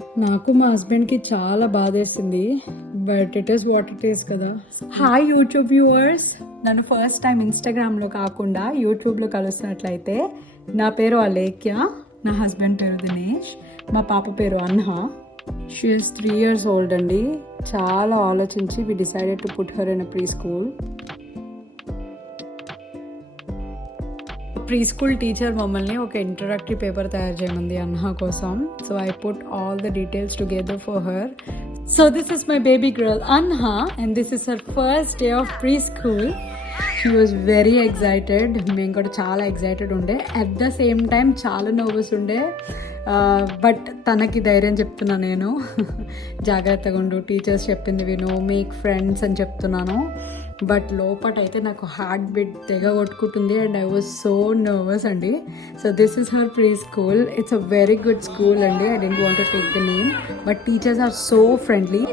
నాకు మా హస్బెండ్కి చాలా బాధేసింది, but it is what it is కదా. హాయ్ యూట్యూబ్ వ్యూవర్స్, నన్ను ఫస్ట్ టైం ఇన్స్టాగ్రామ్లో కాకుండా యూట్యూబ్లో కలుస్తున్నట్లయితే, నా పేరు అలేఖ్య, నా హస్బెండ్ పేరు దినేష్, మా పాప పేరు Anha. She is 3 years old అండి. చాలా ఆలోచించి we decided to put her in a preschool. Preschool teacher మమ్మల్ని ఒక ఇంట్రడక్టరీ పేపర్ తయారు చేయమంది అన్హా కోసం. So I put all the details together for her. So this is my baby girl Anha and this is her first day of preschool. She was very excited. మేము కూడా చాలా excited ఉండే, at the same time చాలా nervous ఉండే. But తనకి ధైర్యం చెప్తున్నా నేను, జాగ్రత్తగా ఉండు, టీచర్స్ చెప్పింది విను, మేక్ ఫ్రెండ్స్ అని చెప్తున్నాను. బట్ లోపటైతే నాకు హార్ట్ బీట్ తెగ కొట్టుకుంటుంది and I was so nervous అండి. So this is her preschool. It's a very good school అండి. I don't want to take the name, but teachers are so friendly.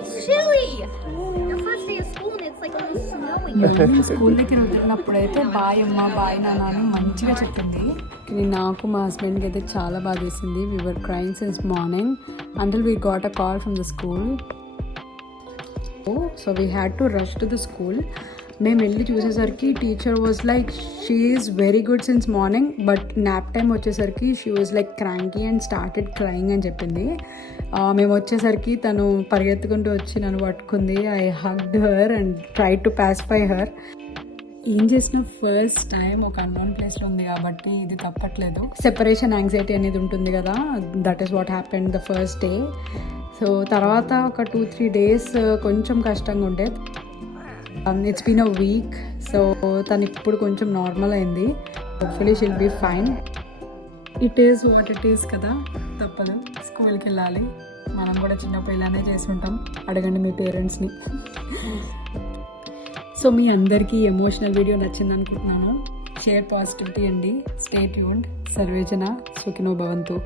School దగ్గర వదిలినప్పుడైతే bye అమ్మ, bye నాన్న అని మంచిగా చెప్పింది. కానీ నాకు మా హస్బెండ్కి అయితే చాలా బాగా వేసింది. We were crying since morning until we got a call from the school. So we had to rush to the school. మేము వెళ్ళి చూసేసరికి teacher was like, she is very good since morning, but nap time వచ్చేసరికి she was like cranky and started crying అని చెప్పింది. మేము వచ్చేసరికి తను పరిగెత్తుకుంటూ వచ్చి నన్ను పట్టుకుంది. I hugged her and try to pacify her. ఏం చేసిన ఫస్ట్ టైం ఒక అన్నోన్ ప్లేస్లో ఉంది కాబట్టి ఇది తప్పట్లేదు. సెపరేషన్ యాంగ్జైటీ అనేది ఉంటుంది కదా, that is what happened the first day. So తర్వాత ఒక 2-3 days కొంచెం కష్టంగా ఉండే. It's been a week. So తను ఇప్పుడు కొంచెం నార్మల్ అయింది. Hopefully she'll be fine. It is what it is కదా, తప్పదు, స్కూల్కి వెళ్ళాలి. మనం కూడా చిన్నప్పుడు ఇలానే చేస్తుంటాం, అడగండి మీ పేరెంట్స్ని. సో మీ అందరికీ ఎమోషనల్ వీడియో నచ్చింది అనుకుంటున్నాను. షేర్ పాజిటివిటీ అండి. Stay tuned. సర్వేజన సుఖినో భవంతు.